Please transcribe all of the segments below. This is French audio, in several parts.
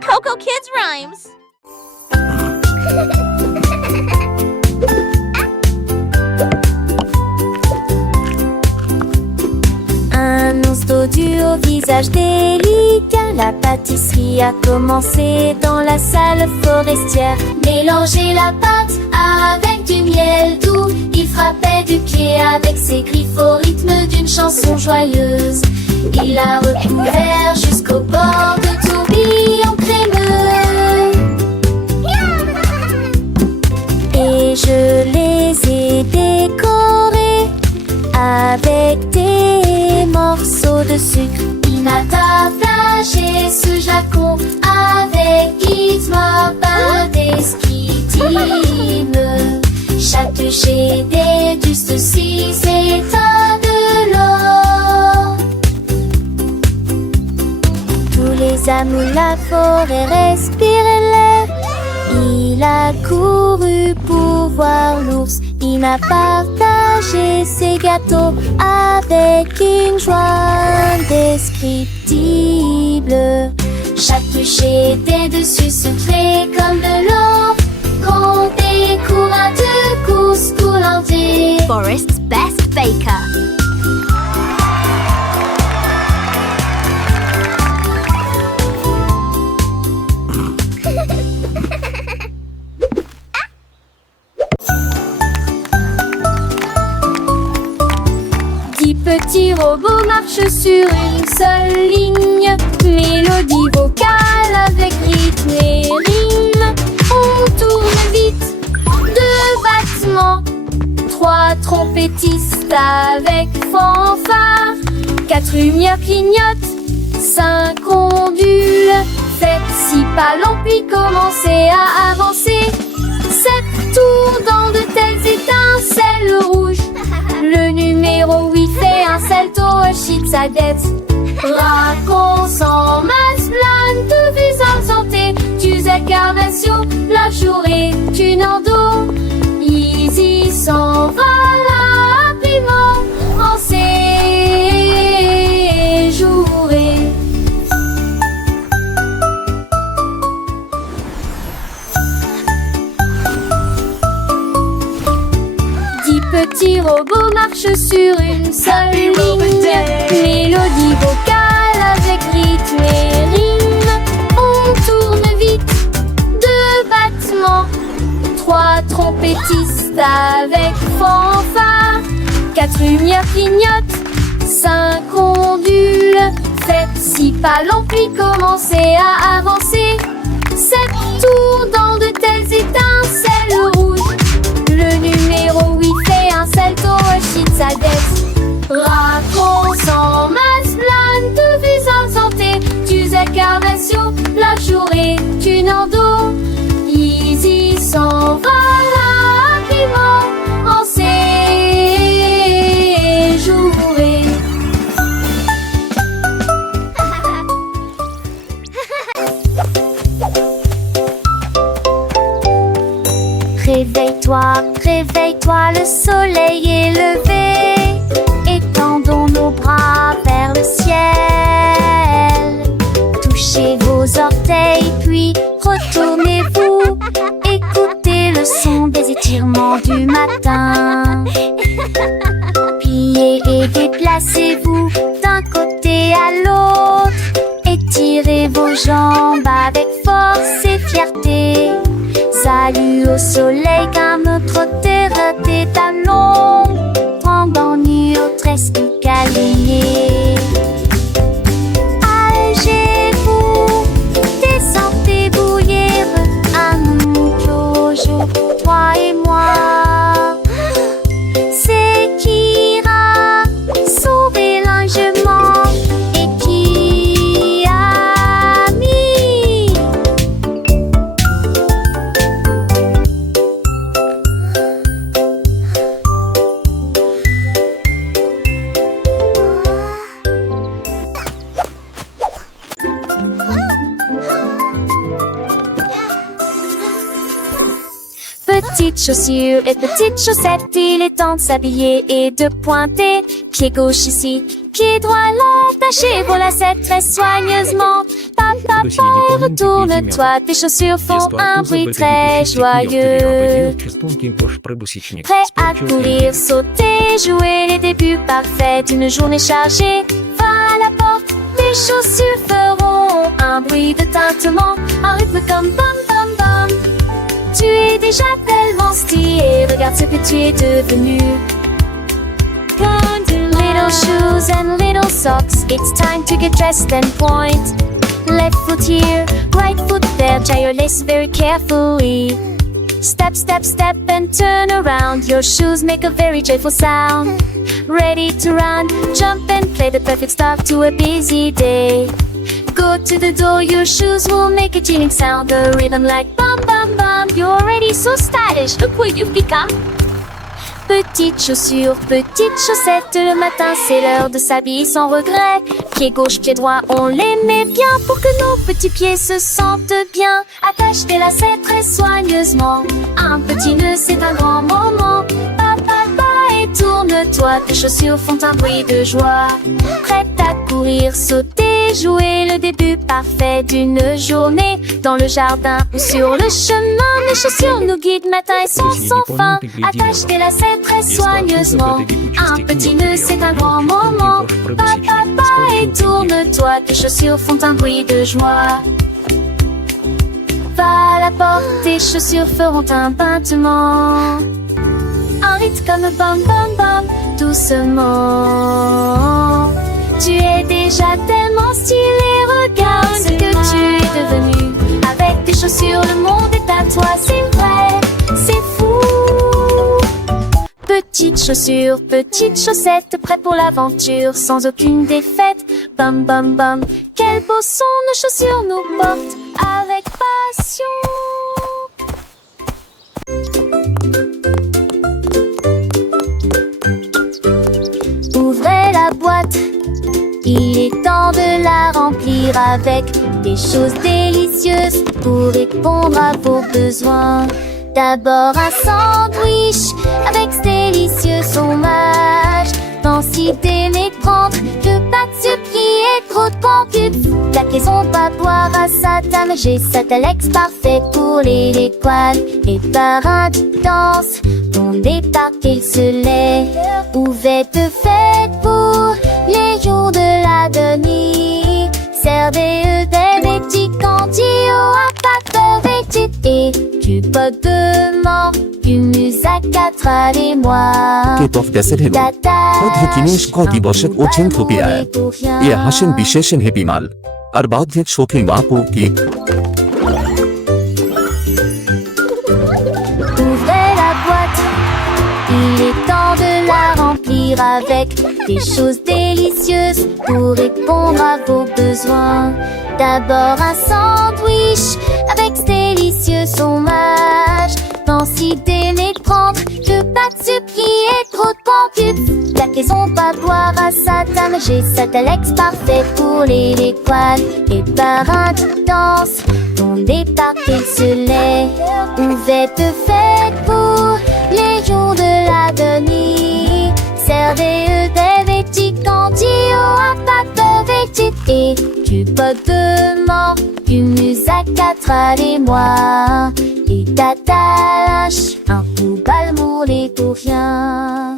Coco Kids Rhymes. Un ours dodu au visage délicat. La pâtisserie a commencé dans la salle forestière. Mélanger la pâte avec du miel doux. Il frappait du pied avec ses griffes au rythme d'une chanson joyeuse. Il a recouvert jusqu'au bord de tourbillons crémeux. Et je les ai décorés avec des morceaux de sucre. Il m'a partagé ce flacon avec Gizmo indescriptible. Chatouché des dustes si états de l'or. Tous les amours de la forêt respiraient l'air. Il a couru pour voir l'ours. Il m'a partagé ses gâteaux avec une joie indescriptible. Chaque toucher des dessus secrets comme de l'or. Qu'on découvre à deux courses coulantiers. Forest's best baker. Petit robot marche sur une seule ligne. Mélodie vocale avec rythme et rime. On tourne vite, deux battements. Trois trompettistes avec fanfare. Quatre lumières clignotent, cinq ondules. Faites six pas lents puis commencez à avancer. Sept tours dans de telles étincelles rouges. Le numéro 8 fait un salto, chute sa dette. Racon sans masse, plane de visage santé. Tu incarnation, la journée, tu n'en dos. Easy s'en va rapidement en séjouré. Petit robot marche sur une seule ligne. Mélodie vocale avec rythme et rime. On tourne vite, deux battements. Trois trompettistes avec fanfare. Quatre lumières clignotent, cinq ondules. Faites six pas lents puis commencez à avancer. Sept tours dans de telles étincelles rouges. Le numéro 8 fait un salto, chute sa dette. Racon sans masse, plane de visage santé. Tu incarnation, la journée, tu n'en dos. Easy s'en va rapidement en séjouré. Réveille-toi, réveille-toi, le soleil est levé. Étendons nos bras vers le ciel. Touchez vos orteils, puis retournez-vous. Écoutez le son des étirements du matin. Pliez et déplacez-vous d'un côté à l'autre. Étirez vos jambes avec force et fierté. Salut au soleil car notre terre est à l'ombre. Tremblant nu au tresque câliné. Allégez-vous, descendez bouillir. Un Jojo, toi et moi. C'est qui ira sauver l'enjement et qui a mis. petites chaussures et petites chaussettes. Il est temps de s'habiller et de pointer. Pied gauche ici, pied droit là, attachez vos lacets très soigneusement. Papa, retourne-toi, tes chaussures font un bruit très joyeux. Prêt à courir, sauter, jouer les débuts parfaits d'une journée chargée. Va à la porte, tes chaussures feront un bruit de tintement, un rythme comme bam bam bam. Tu es déjà tellement stylé, regarde ce que tu es devenu. Little shoes and little socks, it's time to get dressed and point. Left foot here, right foot there, tie your laces very carefully. Step, step, step and turn around, your shoes make a very joyful sound. Ready to run, jump and play, the perfect start to a busy day. Go to the door, your shoes will make a jingling sound, a rhythm like bum bum bum. You're already so stylish, look what you've become. Petites chaussures, petites chaussettes, le matin c'est l'heure de s'habiller sans regret. Pied gauche, pied droit, on les met bien pour que nos petits pieds se sentent bien. Attache tes lacets très soigneusement, un petit nœud c'est un grand moment. Et tourne-toi, tes chaussures font un bruit de joie. Prête à courir, sauter, jouer le début parfait d'une journée. Dans le jardin ou sur le chemin, les chaussures nous guident matin et soir sans fin. Attache tes lacets très soigneusement, un petit nœud c'est un grand moment. Et tourne-toi, tes chaussures font un bruit de joie. Va à la porte, tes chaussures feront un battement, un rythme comme bam bam bam, doucement. Tu es déjà tellement stylé, regarde ce que tu es devenu. Avec tes chaussures, le monde est à toi, c'est vrai, c'est fou. Petites chaussures, petites chaussettes, prêtes pour l'aventure, sans aucune défaite. Bam bam bam, quel beau son, nos chaussures nous portent avec passion. Ouvrez la boîte, il est temps de la remplir avec des choses délicieuses pour répondre à vos besoins. D'abord un sandwich avec ce délicieux fromage. Densité mais prendre que pas de surpris et trop de concubes. La caisson va boire à sa table, j'ai ça Alex parfait pour les poils. Et par un danse, on débarque il se lève. Ouverte faite pour les jours de la demi. Servez des petits candies au impact petit. Et du pot de mort, humus à 4 et moi. কেতফ প্রতিকিনিশ কদিবসত ওছেন থপিয়ায় ইয়া হাসেন বিশেষেন হেপিমাল আর বাধ্যের শোকে মাপো কি Ouvrez la boîte, il est temps de la remplir avec des choses délicieuses pour répondre à vos besoins. D'abord un sandwich avec ce délicieux fromage. Densité mais prendre que pas de surpris et trop de concubes. La caisson va boire à sa table, j'ai ça Alex parfait pour les poils. Et par un danse, on débarque et se lève. Ouverte faite pour les jours de la demi. Servez des petits candies au impact petit. Et du pot de mort, humus à 4 et moi. Et t'attaches un coup balmoulé pour rien.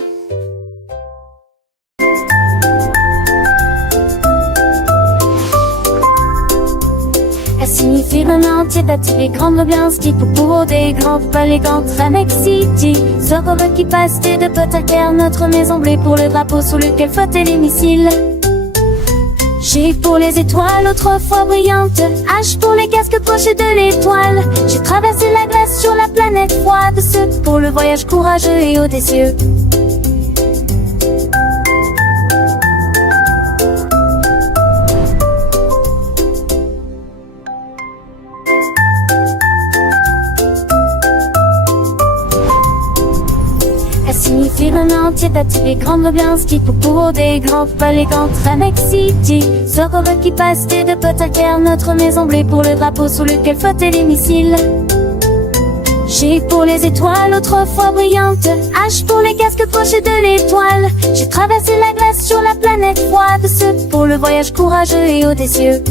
Elle signifie vraiment entier d'actifs les grandes ambiances qui pour des grands pas les grands Tramex City. Soir heureux qui passe de potes à terre, notre maison bleue pour le drapeau sous lequel flottait les missiles. G pour les étoiles autrefois brillantes, H pour les casques pochés de l'étoile. J'ai traversé la glace sur la planète froide, ce pour le voyage courageux et audacieux. Signifie vraiment entier d'actifs les grandes ambiances qui pour des grands pas les grands Tramex City. Soir heureux qui passe de potes à terre, notre maison bleue pour le drapeau sous lequel flottaient les missiles. G G pour les étoiles autrefois brillantes, H pour les casques pochés de l'étoile. J'ai traversé la glace sur la planète froide, ce pour le voyage courageux et audacieux.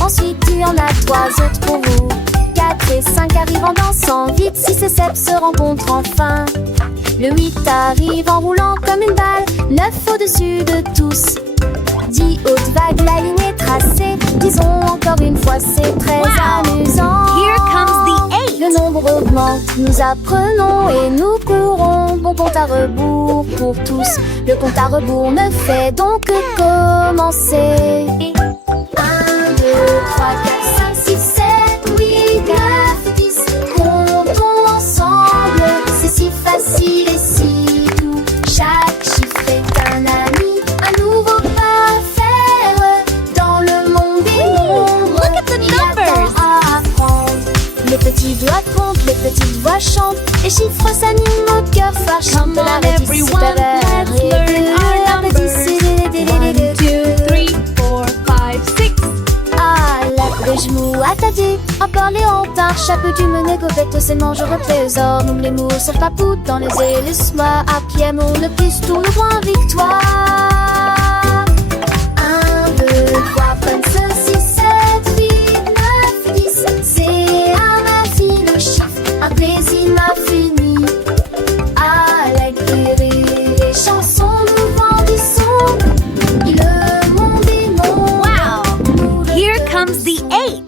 Ensuite tu en as 3 autres pour vous. 4 et 5 arrivent en dansant vite. 6 et 7 se rencontrent enfin. Le 8 arrive en roulant comme une balle. 9 au-dessus de tous. 10 hautes vagues, la ligne est tracée. Disons encore une fois, c'est très amusant. Here comes the 8. Le nombre augmente, nous apprenons et nous courons. Bon compte à rebours pour tous. Le compte à rebours ne fait donc que commencer. 2, 3, 4, 5, 6, 7, 8, 9, 10. Comptons ensemble, c'est si facile et si doux. Chaque chiffre est un ami, un nouveau pas à faire. Dans le monde des nombres, Look at the il y a numbers. tant à apprendre. Les petits doigts comptent, les petites voix chantent. Les chiffres s'animent au cœur phare. Chante Come la on, petite everyone, supérieure. let's learn our numbers. 1, 2, 3, 4, 5, 6. Ah, la des genoux attardés, en peur léopard, chapeau du mené, gobette au sément, je trésor, nous les mots, sauf papou dans les hélices, moi, à pied, mon le plus, tout le point, victoire. 1, 2, 3, 5, 6, 7, 8, 9, 10, c'est à ma fille le chiffre, un plaisir infini. À la guérir, les chansons nous grandissons, le monde est mon. Wow! Here comes the 8.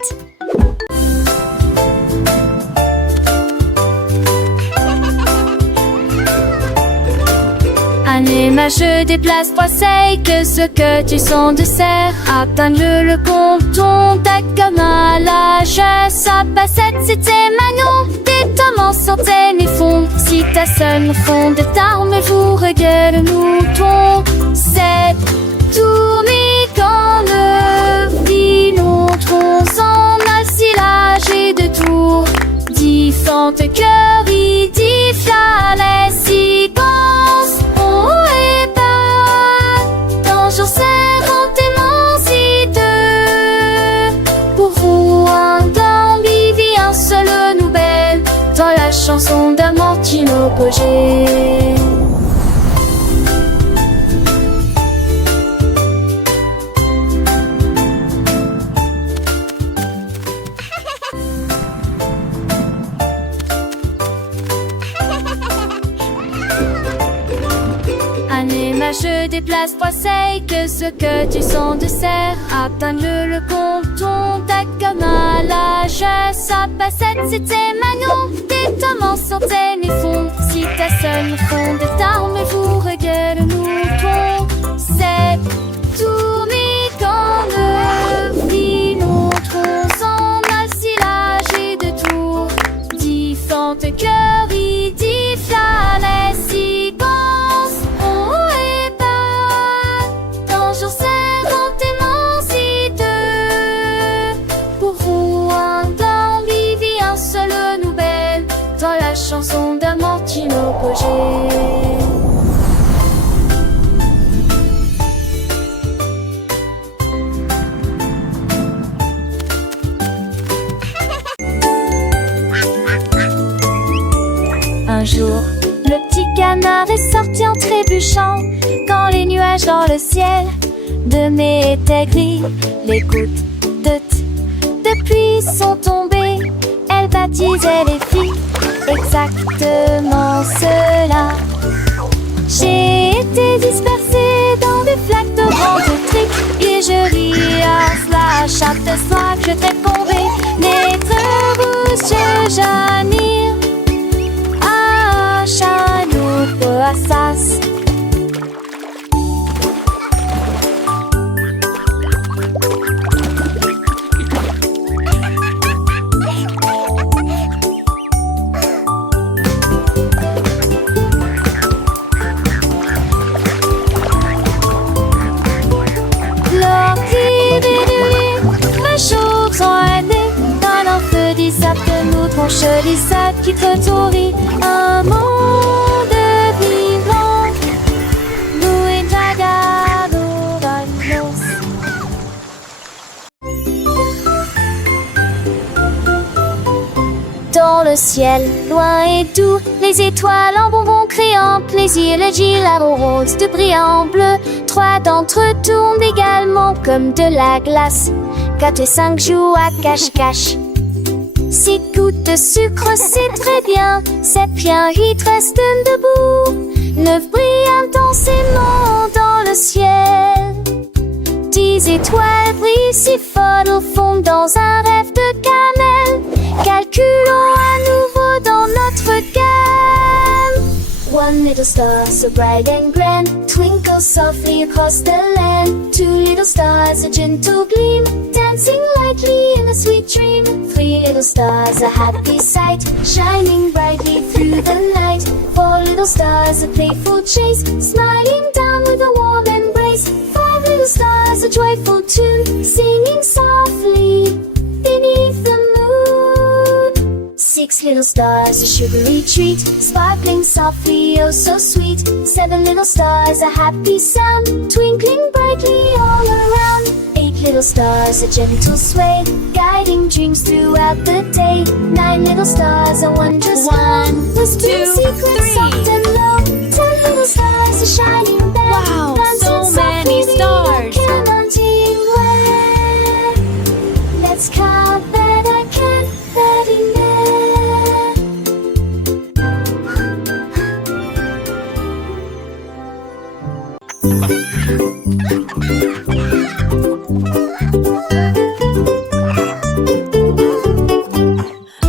Anima, je déplace poisseille, que ce que tu sens de serre. Atteins-le, le compton, ta comme à l'âge. Sa passette, c'était Manon. Tes tomes sortaient mes fonds. Si ta sonne fond de tarme, vous regarde le mouton. C'est tourné quand le filon tronce en assilage et de tours. Différentes cœurs, il diffia les séquences. Oh et pas, toujours serrant émancité. Pour vous, un d'ambivi, un seul nouvelle. Dans la chanson d'Amortino Pogé. Anima, je déplace poisseille, que ce que tu sens de serre. Atteins-le, le compton, ta comme à l'âge. Sa passette, c'était Manon. Tes tomes sortaient mes fonds. Si ta sonne fond de tarme, vous regarde le mouton. C'est tourné quand le filon tronce en assilage et de tours. Différentes cœurs, il diffia les séquences. Oh et pas, toujours serrant émancité. Pour vous, un d'ambivi, un seul nouvelle. Dans la chanson d'Amortino Pogé. Un jour, le petit canard est sorti en trébuchant. Quand les nuages dans le ciel de mai étaient gris, les gouttes de pluie sont tombées. Elle baptisait les filles exactement cela. J'ai été dispersée dans des flaques de vent électrique et je ris à cela chaque fois que je t'ai tombé. N'être rouge, j'admire. Chanou de Assas. L'or qui brille, jolies arbres qui trottourent, un monde vivant. Nous et Jaga, nous ramenons. Dans le ciel, loin et doux, les étoiles en bonbons créant plaisir, le gilabo rose de brillant bleu. 3 d'entre eux tournent également comme de la glace. 4 et 5 jouent à cache-cache. 6 gouttes de sucre, c'est très bien. 7 bien, 8 restent debout. 9 brillent intensément dans le ciel. 10 étoiles brillent si fort au fond dans un rêve de cannelle. Calculons à nouveau dans notre gamme. 1 little star so bright and grand twinkles softly across the land. 2 little stars, a gentle gleam, dancing lightly in a sweet dream. 3 little stars, a happy sight, shining brightly through the night. 4 little stars, a playful chase, smiling down with a warm embrace. 5 little stars, a joyful tune, singing softly beneath the moon. 6 little stars, a sugary treat, sparkling softly, oh so sweet. 7 little stars, a happy sound, twinkling brightly all around. 8 little stars, a gentle sway, guiding dreams throughout the day. 9 little stars, a wondrous one, whispering secrets soft and low. 10 little stars, a shining bell, Wow, dancing so many softly, stars. canting where. Let's count that I can, that in there.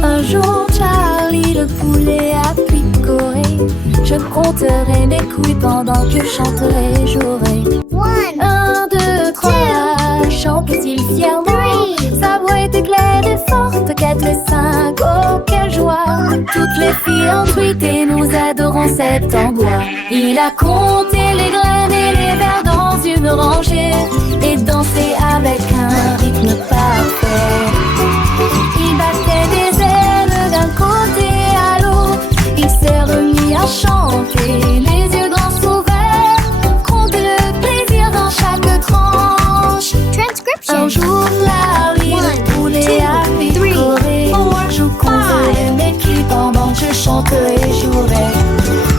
Un jour, Charlie le poulet a picoré. Je compterai mes couilles pendant que je chanterai, jouerai. 1, 2, 3, chante-t-il fièrement. Sa voix était claire et forte. 4 et 5, oh quelle joie. Toutes les filles en truite et nous adorons cet endroit. Il a compté les graines et les vers dans une rangée et dansé avec un rythme parfait. Il battait des ailes d'un côté à l'autre. Il s'est remis à chanter, les yeux grands ouverts. Compte le plaisir dans chaque tranche. Un jour, Larry, le poulet a picoré. Je compterai mes culs pendant que je chanterai et jouerai.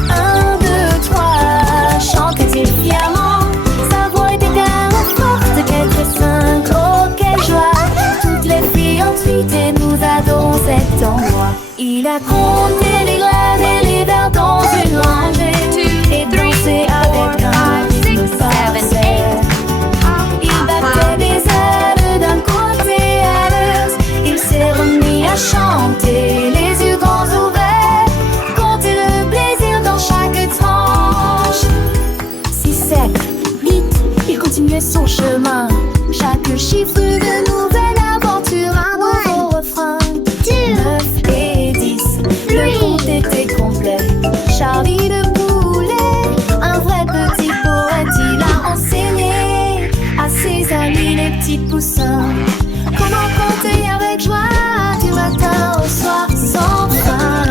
1, 2, 3, chantait-il fièrement. Sa voix était tellement forte. 4 et 5, oh quelle joie. Toutes les filles ensuite et nous adorons cet endroit. Il a compté les graines et les vers dans une rangée et dansé avec un rythme parfait. Il battait des ailes d'un côté à l'autre. Il s'est remis à chanter, les yeux grands ouverts. Compter le plaisir dans chaque tranche. 6, 7, 8, il continuait son chemin. Chaque chiffre de nouvelle aventure, un nouveau refrain. 9 et 10, le compte était complet. Charlie le poulet, un vrai petit poète, il a enseigné à ses amis les petits poussins comment compter avec joie du matin au soir sans fin.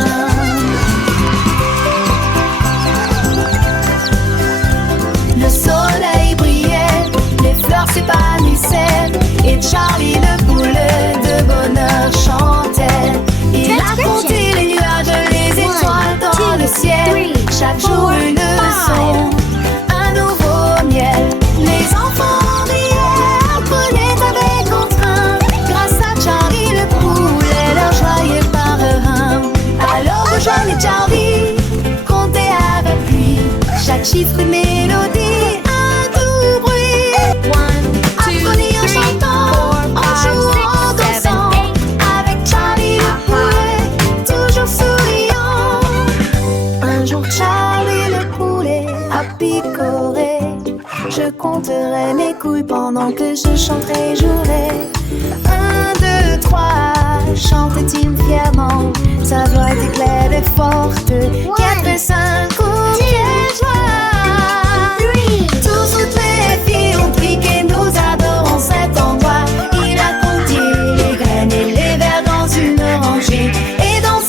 Le soleil brillait, les fleurs s'épanouissaient et Charlie le poulet de bonheur chantait. Il a compté les nuages, les étoiles dans le ciel. Chaque jour une leçon, un nouveau miel. Les enfants riaient, apprenaient avec entrain. Grâce à Charlie le poulet, leur joie est par un. Alors rejoignez Charlie, comptez avec lui. Chaque chiffre une mélodie, un doux bruit. Apprenez en chantant, en jouant, en dansant. Avec Charlie le poulet, toujours souriant. Un jour Charlie le poulet a picoré. Je compterai mes couilles pendant que je chanterai et jouerai. 1, 2, 3, chantait-il fièrement. Sa voix était claire et forte. 4 et 5, oh quelle joie. Toutes les filles ont piqué, nous adorons cet endroit. Il a compté les graines et les vers dans une rangée et dans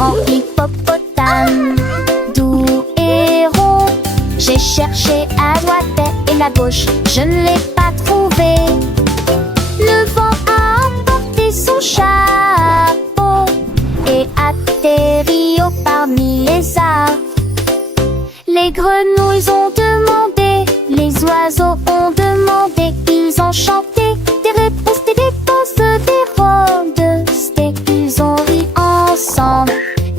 grand hippopotame, doux et rond. J'ai cherché à droite et à gauche, je ne l'ai pas trouvé. Le vent a emporté son chapeau et atterri au parmi les arbres. Les grenouilles ont demandé, les oiseaux ont demandé, ils ont chanté des réponses, des rôdes, ils ont ri ensemble,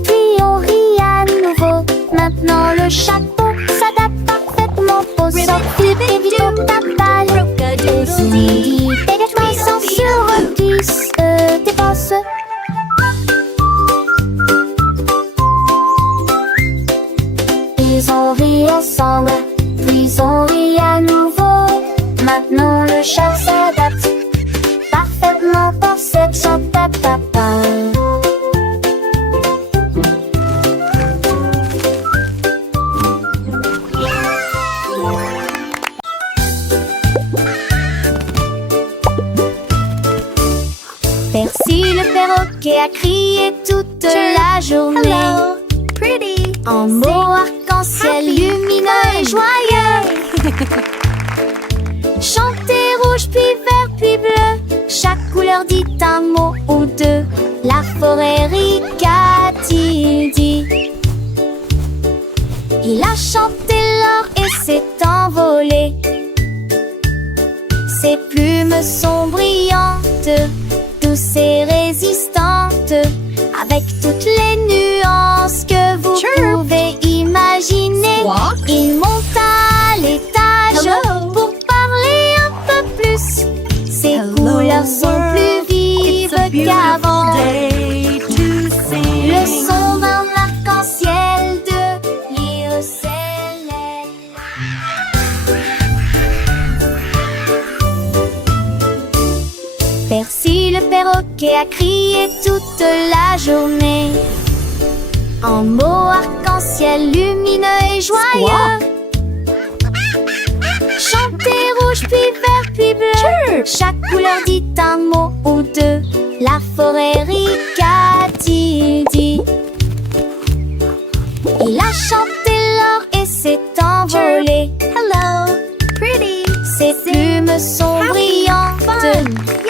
puis on rit à nouveau. Maintenant le chapeau s'adapte parfaitement au sortir des vidéos tapales. Et si des sans sur 10 dépense. Ils ont ri ensemble, puis on rit à nouveau. Maintenant le chat s'adapte parfaitement pour cette chantata. Percy le perroquet a crié toute la journée. Hello, pretty. En mots arc-en-ciel lumineux et joyeux. Chantez rouge puis vert puis bleu, chaque couleur dit un mot ou deux. La forêt rica-t-il dit. Il a chanté l'or et s'est envolé. Ses plumes sont brillantes, douces et résistantes, avec toutes les nuances que vous pouvez imaginer. Squawk. Il monte à l'étage Hello. pour parler un peu plus. Ses couleurs sont plus vives qu'avant. Le son d'un arc-en-ciel de l'Irocélène. Percy le perroquet a crié toute la journée. En mots arc-en-ciel lumineux et joyeux. Chantez rouge puis vert puis bleu, chaque couleur dit un mot ou deux. La forêt rica-t-il dit. Il a chanté l'or et s'est envolé. Hello, pretty. Ses plumes sont brillantes,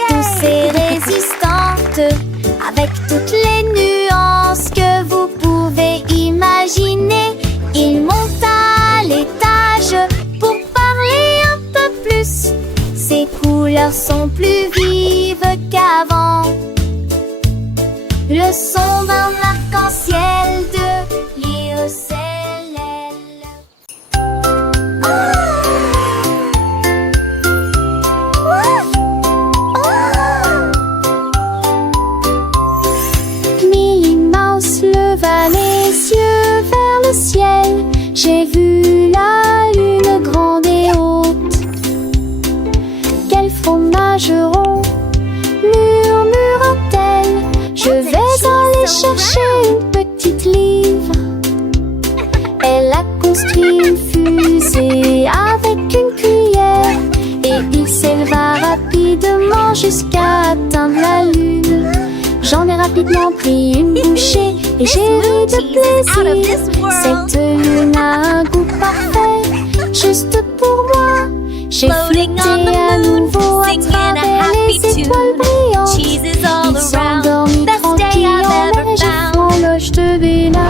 douces et résistantes, avec toutes les nuances que vous pouvez imaginer. Il monte à l'étage pour parler un peu plus. Ses couleurs sont plus vives qu'avant. Le son d'un arc-en-ciel de l'Irocélène. Minnie Mouse leva les yeux vers le ciel. J'ai vu la lune grande et haute. Quel fromage rond, murmura-t-elle. Je vais aller chercher une petite livre. Elle a construit une fusée avec une cuillère et il s'éleva rapidement jusqu'à atteindre la lune. J'en ai rapidement pris une bouchée et j'ai ri de plaisir. Cette lune a un goût parfait, juste pour moi. J'ai Floating flotté on the à moon, nouveau à singing a travers happy les tune. étoiles brillantes. Cheese is all Il around, s'endormit best day tranquille I've en ever neige found. en loge de Béla.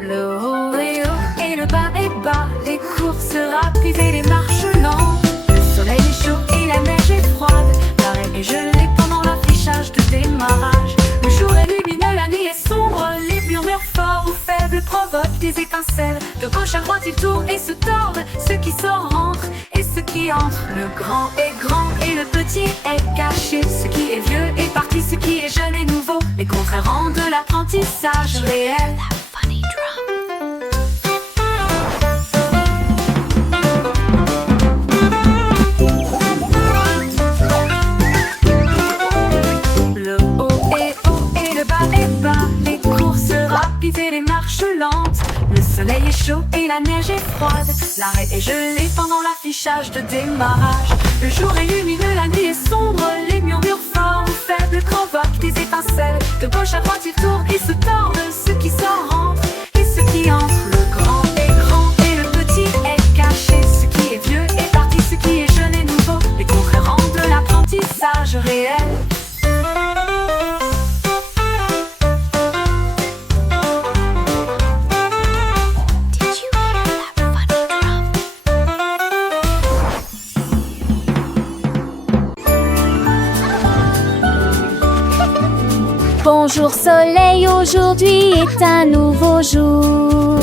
Le haut est haut et le bas est bas, les courses rapides et les marches lentes. Le soleil est chaud et la neige est froide, l'arrêt est gelé pendant l'affichage de démarrage. Le jour est lumineux, la nuit est sombre, les murmures forts ou faibles provoquent des étincelles. De gauche à droite ils tournent et se tordent, ceux qui sortent rentrent et ceux qui entrent. Le grand est grand et le petit est caché, ce qui est vieux est parti, ce qui est jeune est nouveau. Les contraires rendent l'apprentissage réel. Le haut est haut et le bas est bas, les chaud et la neige est froide. L'arrêt est gelé pendant l'affichage de démarrage. Le jour est lumineux, la nuit est sombre. Les murmures forts ou faibles provoquent des étincelles. De gauche à droite ils tournent et se tordent. Ceux qui s'en rentrent et ceux qui entrent. Le grand est grand et le petit est caché. Ce qui est vieux est parti, ce qui est jeune est nouveau. Les concurrents de l'apprentissage réel. Bonjour soleil, aujourd'hui est un nouveau jour.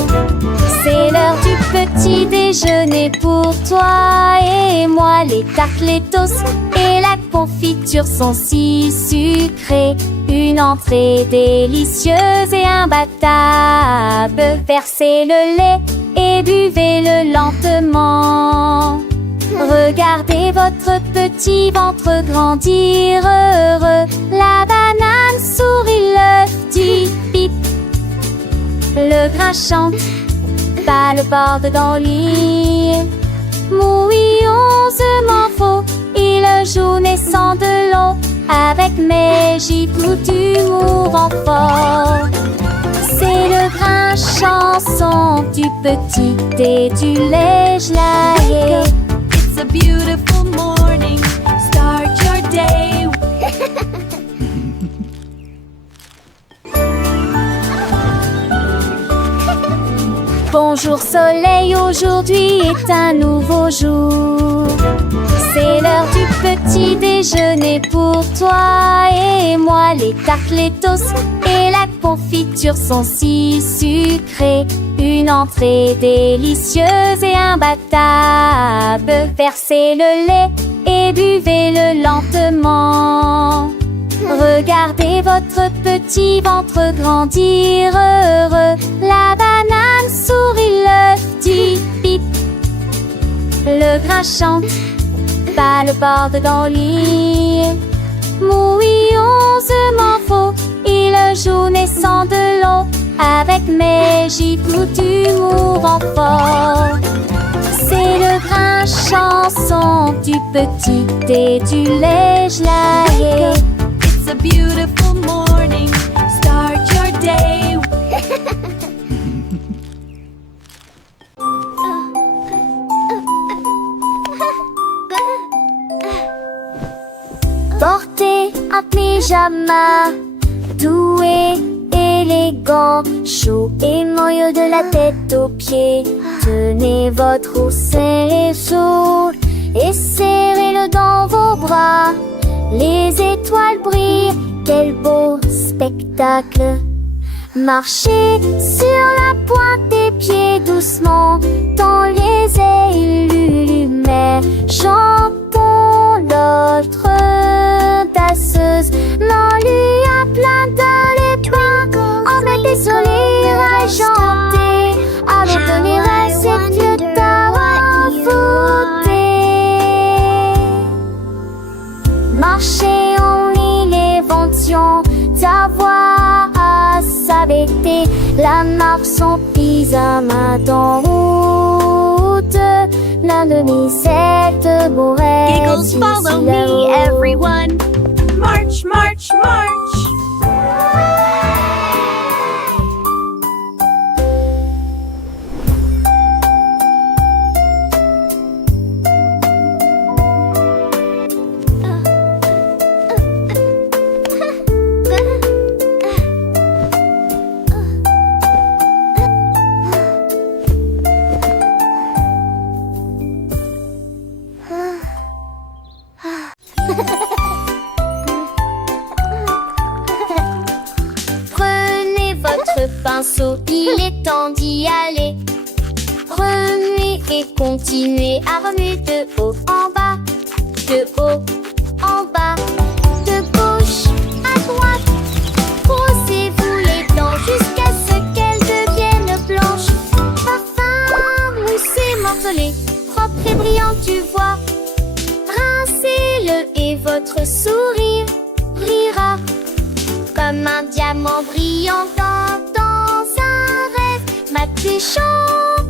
C'est l'heure du petit déjeuner pour toi et moi. Les tartes, les toasts et la confiture sont si sucrés. Une entrée délicieuse et imbattable. Versez le lait et buvez-le lentement. Regardez votre petit ventre grandir heureux. La banane sourit, l'œuf dit pip. Le grain chante, pas le bord dans le lit. Mouillonsement faux, il joue naissant de l'eau. Avec mes gifles d'humour en fort. C'est le grain chanson du petit et du lait gelé. It's a beautiful morning. Start your day. Bonjour soleil, aujourd'hui est un nouveau jour. C'est l'heure du petit déjeuner pour toi et moi. Les tartes, les toasts et la confiture sont si sucrés. Une entrée délicieuse et imbattable. Versez le lait et buvez-le lentement. Regardez votre petit ventre grandir heureux. La banane sourit, l'œuf dit pip. Le grain chante, pas le bord dans le lit. Mouillonsement faux, il joue naissant de l'eau. Avec mes gifles d'humour en fort. C'est le grain chanson du petit et du lait gelé. It's a beautiful morning. Start your day. Portez un pyjama doux et élégant, chaud et moelleux de la tête aux pieds. Tenez votre oursin chaud et serrez-le dans vos bras. Les étoiles brillent, quel beau spectacle. Marchez sur la pointe des pieds doucement dans les ailes lumières. Chantons notre danseuse. L'on lui a plein dans les bains. On met des sourires à chanter. Allons donner à cette vieux envoûté. Marchez, on lit l'évention. Ta voix à s'abaisser. La marque son pyjama d'en route. L'un de mes sept beaux rêves. Giggles, follow me, everyone. March, march, march. Prenez votre pinceau, il est temps d'y aller. Remuez et continuez à remuer de haut en bas, de haut en bas, de gauche à droite. Brossez-vous les dents jusqu'à ce qu'elles deviennent blanches. Parfum, moussé, morcelé, propre et brillant, tu vois. Rincez-le et votre sourire brillera comme un diamant brillant dans un rêve. Ma plus chante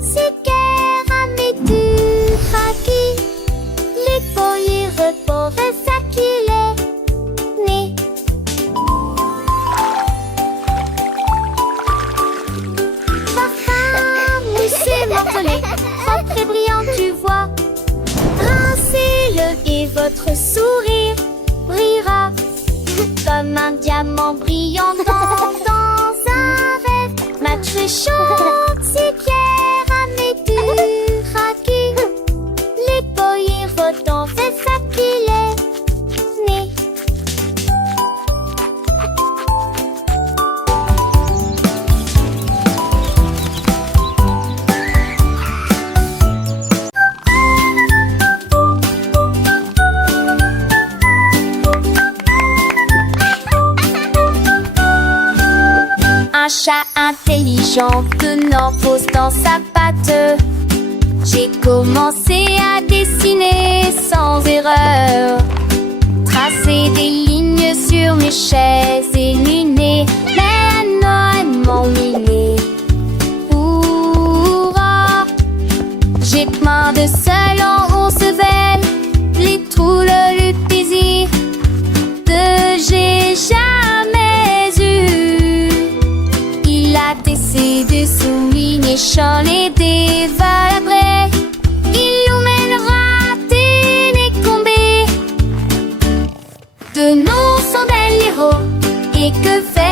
votre sourire brillera comme un diamant brillant dans un rêve. Ma très chante ses pierres à mes duraki. Les boyers votant fait faciler. Né. Un chat intelligent tenant pose dans sa patte. J'ai commencé à dessiner sans erreur, tracer des lignes sur mes chaises et luner. Maintenant elles m'ennuient. Pourra j'ai plein de salons, on se belle, les trous, le plaisir que j'ai jamais eu. Il a tessé de souligner champs les dévalabrés. Il nous mènera décombés. De nous sont belles héros. Et que fait